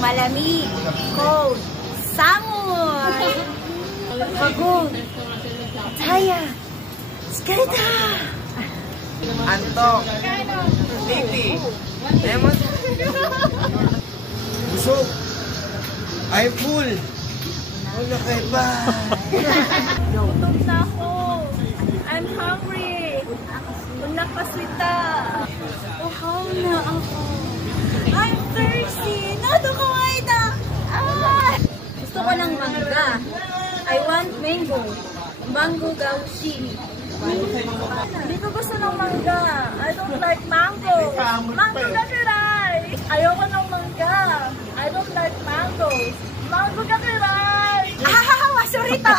Malamig. Cold. Sangon. Pagod. Taya. Skata. Antok. Titi. Lemon. Busog. I'm full. Wala kayo ba? Gutom na ako. I'm hungry. Wala pa sita. Uhaw na ako. I'm thirsty. Nato ko ay na. Gusto ko ng mangga. I want mango. Mango gaushi. Hindi ko gusto ng mangga. I don't like mango. Mango gakiray. Ayoko ng mangga. I don't like mango. Mango gakiray. Sorry ta.